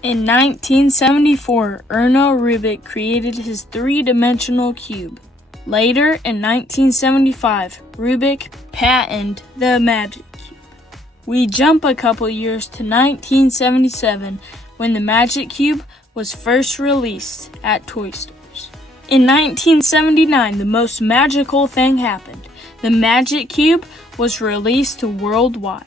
In 1974, Ernő Rubik created his three-dimensional cube. Later, in 1975, Rubik patented the magic cube. We jump a couple years to 1977 when the magic cube was first released at toy stores. In 1979, the most magical thing happened. The magic cube was released worldwide.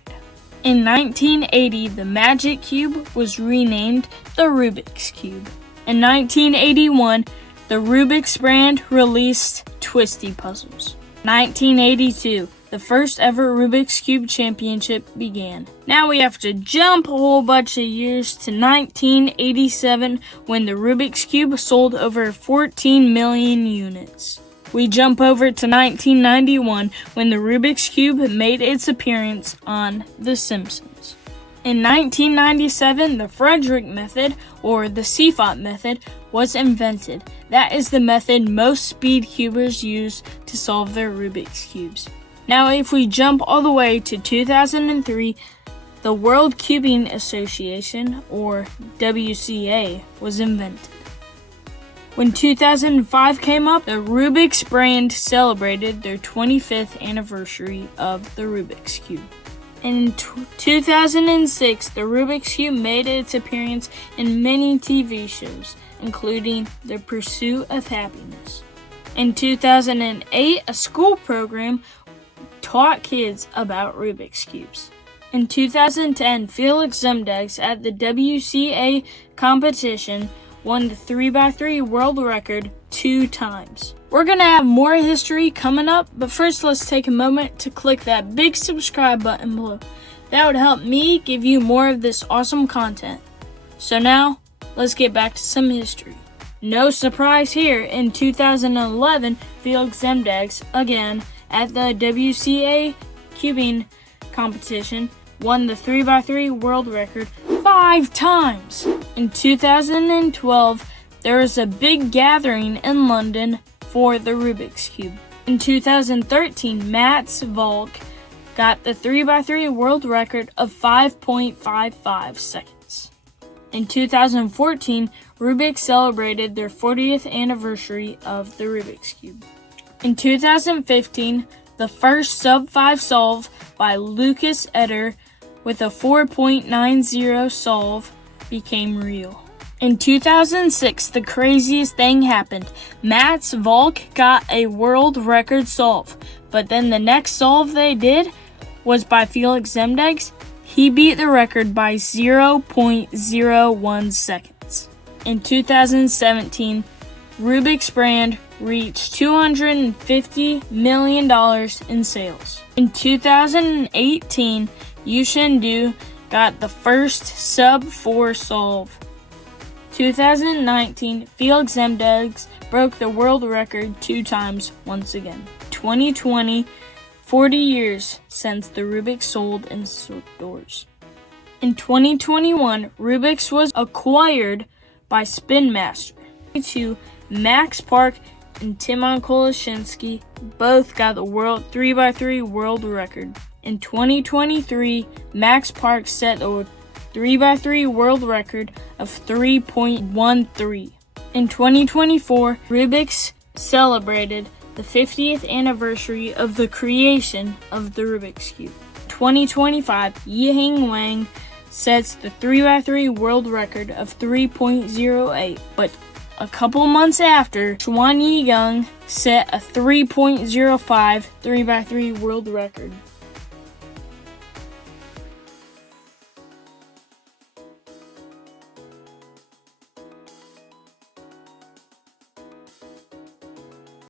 In 1980, the magic cube was renamed the Rubik's Cube. In 1981, the Rubik's brand released Twisty Puzzles. 1982, the first ever Rubik's Cube Championship began. Now we have to jump a whole bunch of years to 1987 when the Rubik's Cube sold over 14 million units. We jump over to 1991 when the Rubik's Cube made its appearance on The Simpsons. In 1997, the Frederick method, or the CFOT method, was invented. That is the method most speedcubers use to solve their Rubik's Cubes. Now if we jump all the way to 2003, the World Cubing Association, or WCA, was invented. When 2005 came up, the Rubik's brand celebrated their 25th anniversary of the Rubik's Cube. In 2006, the Rubik's Cube made its appearance in many TV shows, including The Pursuit of Happiness. In 2008, a school program taught kids about Rubik's Cubes. In 2010, Felix Zemdegs at the WCA competition won the 3x3 world record 2 times. We're gonna have more history coming up, but first let's take a moment to click that big subscribe button below. That would help me give you more of this awesome content. So now, let's get back to some history. No surprise here, in 2011, Felix Zemdegs, again at the WCA cubing competition, won the 3x3 world record 5 times. In 2012, there was a big gathering in London for the Rubik's Cube. In 2013, Mats Volk got the 3x3 world record of 5.55 seconds. In 2014, Rubik celebrated their 40th anniversary of the Rubik's Cube. In 2015, the first sub-5 solve by Lucas Eder with a 4.90 solve became real. In 2006, the craziest thing happened. Mats Volk got a world record solve, but then the next solve they did was by Felix Zemdegs. He beat the record by 0.01 seconds. In 2017, Rubik's brand reached $250 million in sales. In 2018, Yushin Du got the first sub-4 solve. 2019, Felix Zemdegs broke the world record 2 times once again. 2020, 40 years since the Rubik's sold in stores. In 2021, Rubik's was acquired by Spin Master. Max Park and Timon Koloshinsky both got the world 3x3 world record. In 2023, Max Park set the 3x3 world record of 3.13. In 2024, Rubik's celebrated the 50th anniversary of the creation of the Rubik's Cube. 2025, Yiheng Wang sets the 3x3 world record of 3.08, but a couple months after, Xuan Yigang set a 3.05 3x3 world record.